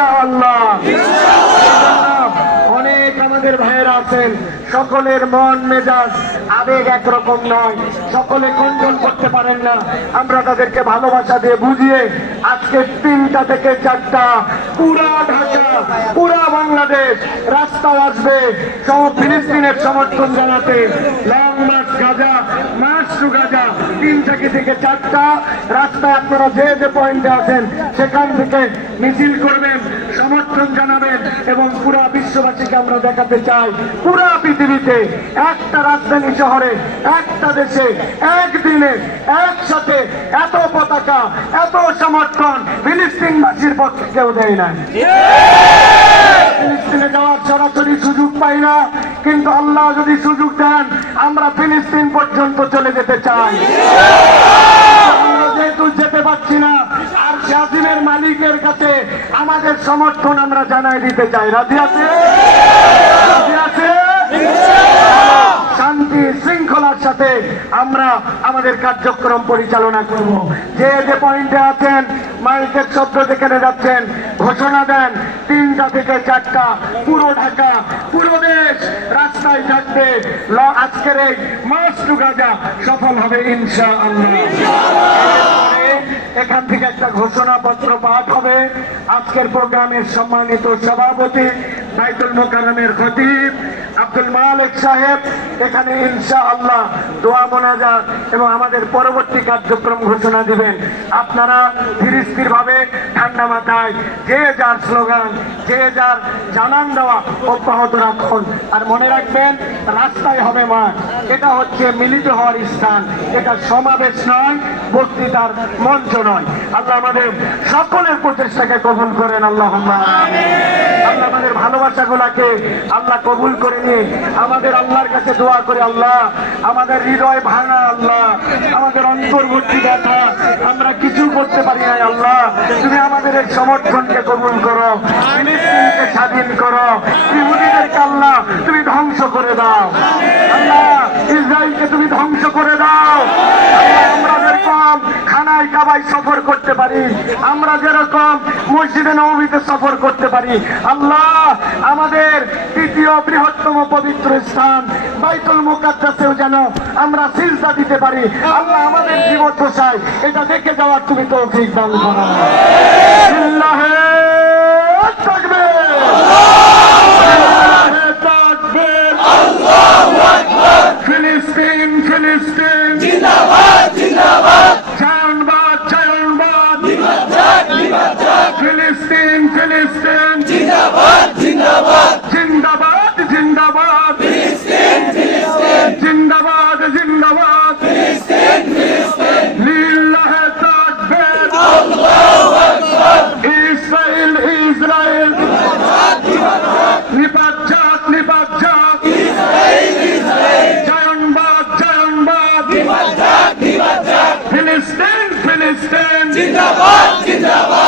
ইনশাআল্লাহ। অনেক আমাদের ভাইয়েরা আছেন, সকলের মন মেজাজ আবেগ একরকম নয়, সকলে কন্ট্রোল করতে পারেন না। আমরা তাদেরকে ভালোবাসা দিয়ে বুঝিয়ে আজকে 3টা থেকে 4টা পুরা ঢাকা, পুরা বাংলাদেশ রাস্তায় আসবে সব ফিলিস্তিনের সমর্থন জানাতে। Long March Gaza, March two Gaza, 3টা থেকে 4টা রাস্তায় আপনারা যে যে পয়েন্টে আছেন সেখান থেকে মিছিল করবেন, সমর্থন জানাবেন এবং পুরা বিশ্ববাসীকে আমরা দেখাতে চাই পুরা পৃথিবীতে একটা রাজধানী শহরে, একটা দেশে, একদিনে একসাথে এত পতাকা, এত সমর্থন ফিলিস্তিনবাসীর পক্ষে কেউ দেয় না। ফিলিস্তিনে যাওয়ার সরাসরি সুযোগ পাই না, কিন্তু আল্লাহ যদি সুযোগ দেন আমরা ফিলিস্তিন পর্যন্ত চলে যেতে চাই। আমরা যেহেতু যেতে পারছি না, আর শাহিমের মালিকের কাছে আমাদের সমর্থন আমরা জানাই দিতে চাই। রাজি আছে? রাজি আছে? শান্তি শৃঙ্খলার সাথে আমরা আমাদের কার্যক্রম পরিচালনা করব। যে যে পয়েন্টে আছেন মাইকের শব্দ যেখানে যাচ্ছেন ঘোষণা দেন, 3টা থেকে 4টা পুরো ঢাকা, পুরো দেশ রাস্তায় থাকবে। আজকের এই মার্চ টু গাজা সফল হবে ইনশাআল্লাহ। এখান থেকে একটা ঘোষণাপত্র পাঠ হবে। আজকের প্রোগ্রামের সম্মানিত সভাপতি বাইতুল মোকাররমের খতিব আব্দুল মালিক সাহেব এখানে ইনশাআল্লাহ দোয়া মোনাজাত এবং আমাদের পরবর্তী কার্যক্রম ঘোষণা দিবেন। আপনারা ধীর স্থির ভাবে ঠান্ডা মাথায় যে যার স্লোগান, যে যার জানান দেওয়া অব্যাহত রাখুন। আর মনে রাখবেন, রাস্তায় হবে মাঠ, এটা হচ্ছে মিলিত হওয়ার স্থান, এটা সমাবেশ নয়, বক্তৃতার মঞ্চ নয়। আল্লাহ আমাদের সকলের প্রচেষ্টাকে কবুল করেন। আল্লাহুম্মা আল্লাহ আমাদের ভালোবাসাগুলাকে আল্লাহ কবুল করে নিয়ে আমাদের আল্লাহর কাছে দোয়া করে, আল্লাহ আমাদের হৃদয় ভাঙা, আল্লাহ আমাদের অন্তর্বর্তী ব্যথা, আমরা কিছু করতে পারি না। আল্লাহ তুমি আমাদের এই সমর্থনকে কবুল করো, ফিলিস্তিনকে স্বাধীন করো, ইহুদিদেরকে আল্লাহ তুমি ধ্বংস করে দাও, আল্লাহ ইসরায়েলকে তুমি ধ্বংস করে দাও। আল্লাহ আমরা যেরকম খানায় কাবায় সফর করতে পারি, আমরা যেরকম মসজিদে নববীতে সফর করতে পারি, আল্লাহ আমাদের তৃতীয় বৃহত্তম পবিত্র স্থান বাইতুল মুকাদ্দাসেও যেন আমরা সিজদা দিতে পারি। আল্লাহ আমাদের জীবদ্দশায় এটা দেখে যাওয়ার তুমি তৌফিক দান করো। আল্লাহে তাকবীর, আল্লাহে তাকবীর, আল্লাহু আকবার। ফিলিস্তিন ফিলিস্তিন জিন্দাবাদ জিন্দাবাদ, জানবাদ জানবাদ, নিবাদ নিবাদ, ফিলিস্তিন ফিলিস্তিন জিন্দাবাদ জিন্দাবাদ, জিন্দাবাদ জিন্দাবাদ, ফিলিস্তিন ফিলিস্তিন জিন্দাবাদ জিন্দাবাদ, ফিলিস্তিন ফিলিস্তিন লিল্লাহি তাকবীর, আল্লাহু আকবার। ইসরায়েল ইসরায়েল নিপাত যাক নিপাত যাক, ইসরায়েল ইসরায়েল জানবাদ জানবাদ, নিপাত যাক নিপাত যাক, ফিলিস্তিন ফিলিস্তিন জিন্দাবাদ জিন্দাবাদ।